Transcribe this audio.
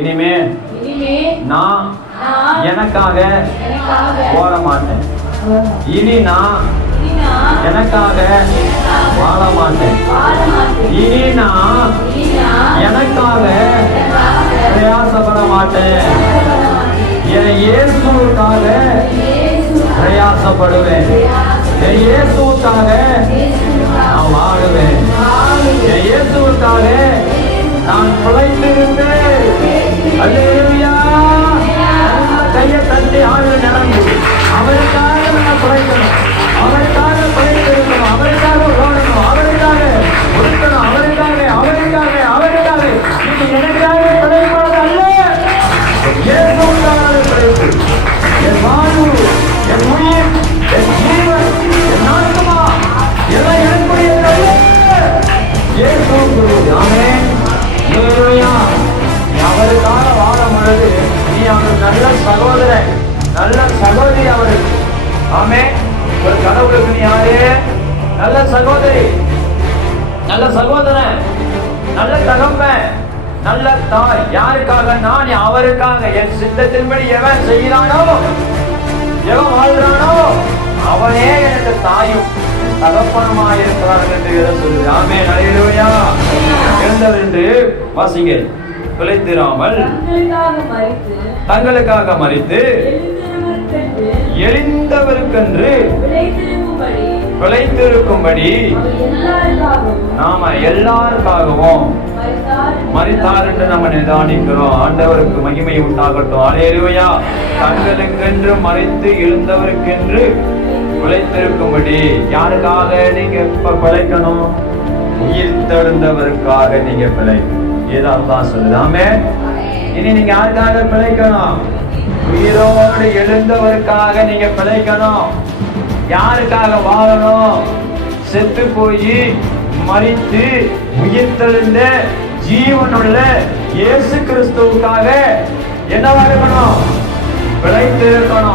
இனிமே நான் எனக்காக போற மாட்டேன் இனி நான் எனக்காக வாழ மாட்டேன் இனி நான் எனக்காக பிரயாசப்பட மாட்டேன். என் இயேசுவுக்காக இயேசு பிரயாசப்படுவேன். என் இயேசுவுக்காக நான் வாழுவேன். என் இயேசுவுக்காக நான் பிழைத்திருப்பேன் அவருக்காக வாழும் பொழுது நீ அவனுக்கு நல்ல சகோதரன் நல்ல சகோதரி அவருக்கு ஆமே? ஒரு கடவுளுக்கு நீ யாரு? நல்ல சகோதரி. நல்ல சகோதரன் நல்ல தகப்பன் நல்ல தாய். யாருக்காக? நான் அவருக்காக. என் சித்தத்தின்படி எவன் செய்கிறானோ எவன் வாழ்றானோ அவனே எனக்கு தாயும். தகப்பனுமா இருக்கிறார்கள் என்று வேதம் சொல்லுது ஆமே என்று வாசிங்க பிழைத்திராமல் தங்களுக்காக மறித்து எழுந்திருவதற்கென்று எளிந்தவருக்கென்று பிழைத்திருக்கும்படி நாம எல்லாருக்காகவும் மறித்தார் என்று நம்ம நிதானிக்கிறோம். ஆண்டவருக்கு மகிமை உண்டாகட்டும். அலேலுயா தங்களுக்கென்று மறைத்து எழுந்தவருக்கென்று உழைத்திருக்கும்படி யாருக்காக நீங்க பிழைக்கணும்? உயிர் தழுந்தவருக்காக நீங்க பிழைக்கணும் ஏதாவது தான் சொல்லுதாமே இனி நீங்க யாருக்காக பிழைக்கணும்? உயிரோடு எழுந்தவருக்காக நீங்க பிழைக்கணும். யாருக்காக வாழணும்? செத்து போய் மறித்து உயிர்த்தெழுந்த ஜீவனுள்ள இயேசு கிறிஸ்துவுக்காக என்னவா இருக்கணும் பிழைத்து இருக்கணும்